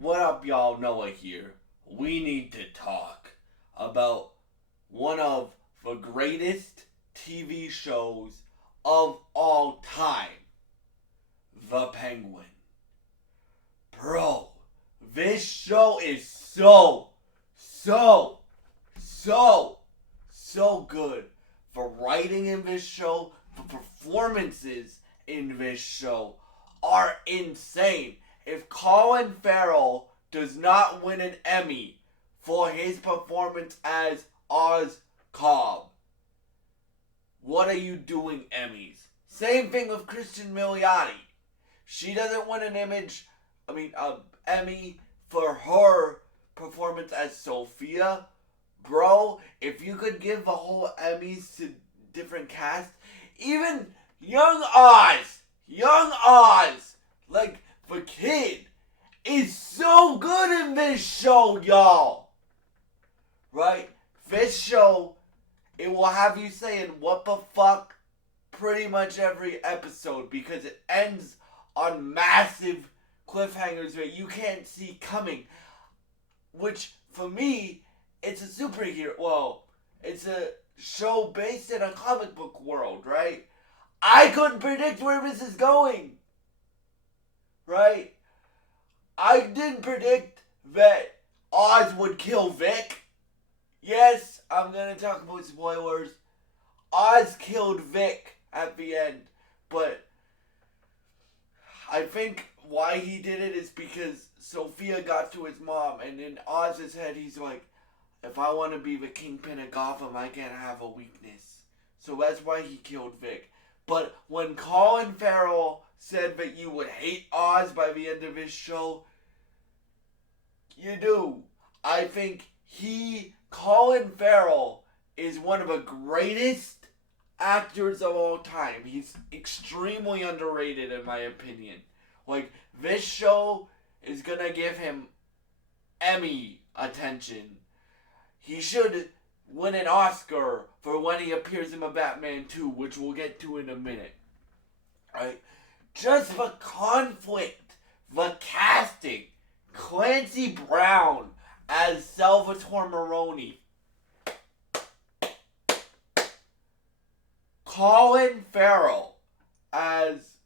What up, y'all? Noah here. We need to talk about one of the greatest TV shows of all time, The Penguin. Bro, this show is so good. The writing in this show, the performances in this show are insane. If Colin Farrell does not win an Emmy for his performance as Oz Cobb, what are you doing, Emmys? Same thing with Kristen Milioti. She doesn't win Emmy for her performance as Sophia. Bro, if you could give the whole Emmys to different casts, even young Oz, like the kid, is so good in this show, y'all. Right? This show, it will have you saying, what the fuck, pretty much every episode, because it ends on massive cliffhangers that you can't see coming. Which, for me, it's a superhero. Well, it's a show based in a comic book world, right? I couldn't predict where this is going. Right? I didn't predict that Oz would kill Vic. Yes, I'm gonna talk about spoilers. Oz killed Vic at the end, but I think why he did it is because Sophia got to his mom, and in Oz's head, he's like, if I want to be the kingpin of Gotham, I can't have a weakness. So that's why he killed Vic. But when Colin Farrell said that you would hate Oz by the end of his show, you do. I think Colin Farrell, is one of the greatest actors of all time. He's extremely underrated in my opinion. Like, this show is gonna give him Emmy attention. He should win an Oscar for when he appears in the Batman 2, which we'll get to in a minute. Right? Just the conflict, the casting. Clancy Brown as Salvatore Maroni. Colin Farrell as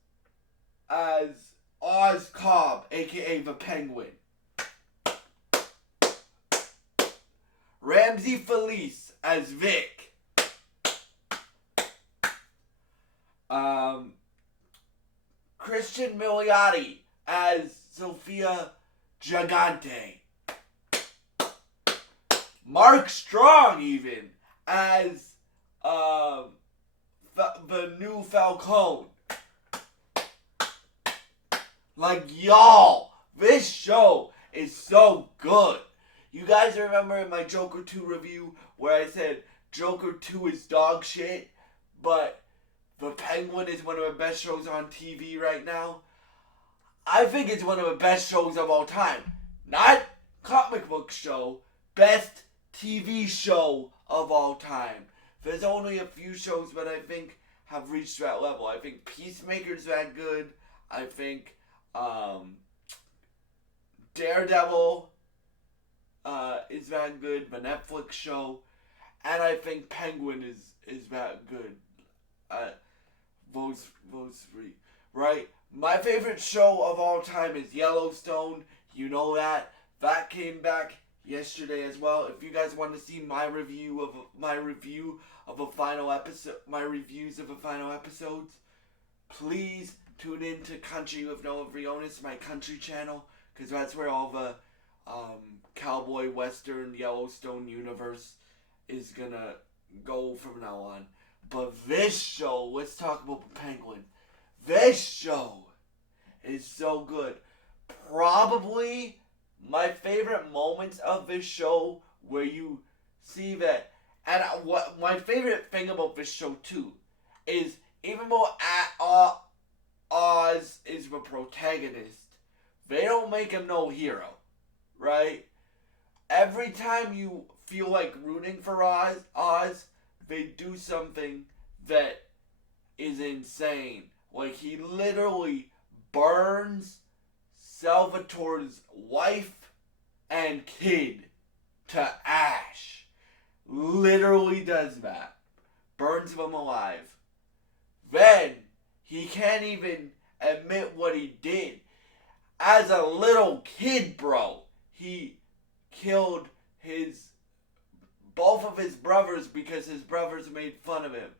Oz Cobb, aka the Penguin. Ramsey Felice as Vic. Christian Milioti as Sophia Gigante. Mark Strong even as the new Falcone. Like, y'all, this show is so good. You guys remember in my Joker 2 review where I said Joker 2 is dog shit, but The Penguin is one of the best shows on TV right now? I think it's one of the best shows of all time. Not comic book show, best TV show of all time. There's only a few shows that I think have reached that level. I think Peacemaker's that good. I think Daredevil is that good, the Netflix show. And I think Penguin is that good. Those three, right? My favorite show of all time is Yellowstone. You know that. That came back yesterday as well. If you guys want to see my reviews of the final episodes, please tune in to Country with Noah Briones, my country channel, because that's where all the cowboy western Yellowstone universe is gonna go from now on. But this show, let's talk about the Penguin. This show is so good. Probably my favorite moments of this show where you see that. And what my favorite thing about this show too is, even though Oz is the protagonist, they don't make him no hero, right? Every time you feel like rooting for Oz, they do something that is insane. Like, he literally burns Salvatore's wife and kid to ash. Literally does that. Burns them alive. Then he can't even admit what he did. As a little kid, bro, he killed both of his brothers because his brothers made fun of him.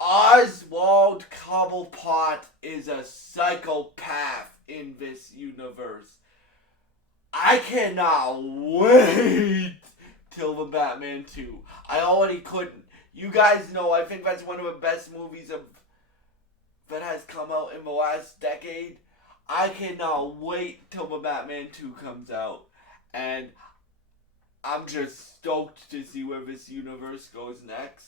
Oswald Cobblepot is a psychopath in this universe. I cannot wait till the Batman 2. I already couldn't. You guys know, I think that's one of the best movies that has come out in the last decade. I cannot wait till the Batman 2 comes out. And I'm just stoked to see where this universe goes next.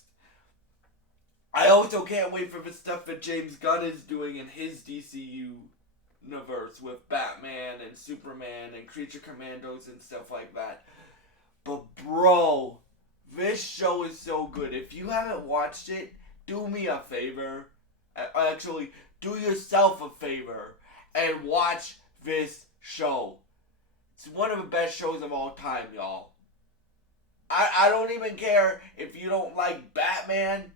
I also can't wait for the stuff that James Gunn is doing in his DCU universe with Batman and Superman and Creature Commandos and stuff like that. But bro, this show is so good. If you haven't watched it, do me a favor. Actually, do yourself a favor and watch this show. It's one of the best shows of all time, y'all. I don't even care if you don't like Batman.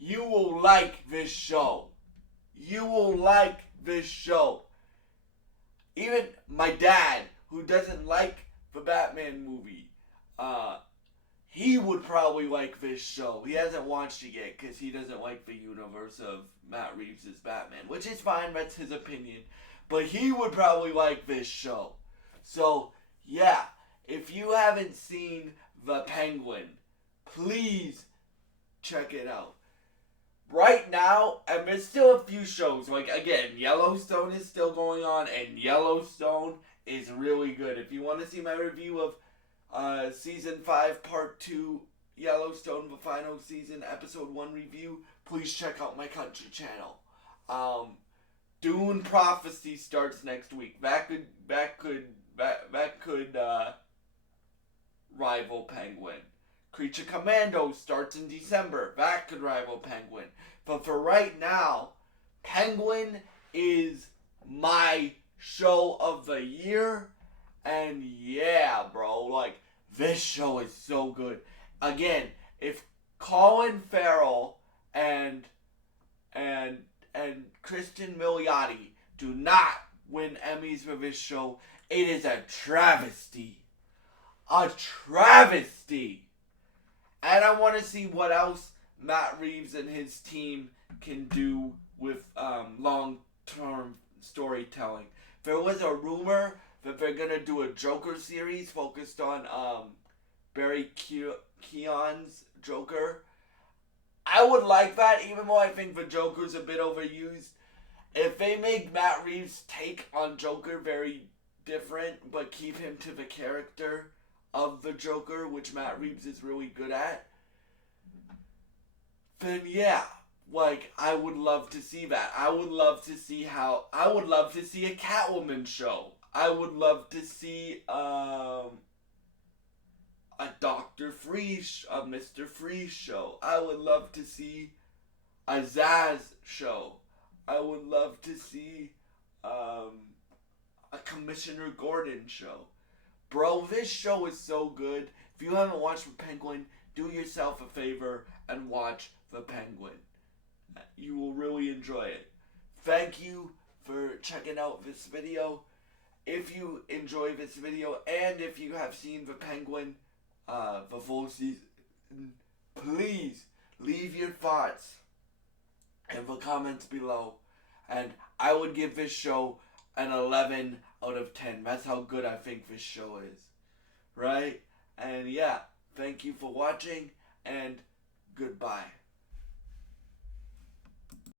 You will like this show. You will like this show. Even my dad, who doesn't like the Batman movie, he would probably like this show. He hasn't watched it yet because he doesn't like the universe of Matt Reeves' Batman, which is fine, that's his opinion. But he would probably like this show. So, yeah, if you haven't seen The Penguin, please check it out. Right now, and there's still a few shows, like, again, Yellowstone is still going on, and Yellowstone is really good. If you want to see my review of Season 5, Part 2, Yellowstone, the final season, Episode 1 review, please check out my country channel. Dune Prophecy starts next week. That could rival Penguin. Creature Commando starts in December. That could rival Penguin. But for right now, Penguin is my show of the year. And yeah, bro, like, this show is so good. Again, if Colin Farrell and Kristen Milioti do not win Emmys for this show, it is a travesty. A travesty. And I want to see what else Matt Reeves and his team can do with long-term storytelling. There was a rumor that they're going to do a Joker series focused on Barry Keoghan's Joker. I would like that, even though I think the Joker's a bit overused. If they make Matt Reeves' take on Joker very different, but keep him to the character of the Joker, which Matt Reeves is really good at, then yeah, like, I would love to see that. I would love to see a Catwoman show. I would love to see a Dr. Freeze, a Mr. Freeze show. I would love to see a Zaz show. I would love to see a Commissioner Gordon show. Bro, this show is so good. If you haven't watched The Penguin, do yourself a favor and watch The Penguin. You will really enjoy it. Thank you for checking out this video. If you enjoy this video and if you have seen The Penguin, the full season, please leave your thoughts in the comments below. And I would give this show an 11 out of 10. That's how good I think this show is. Right? And yeah, thank you for watching and goodbye.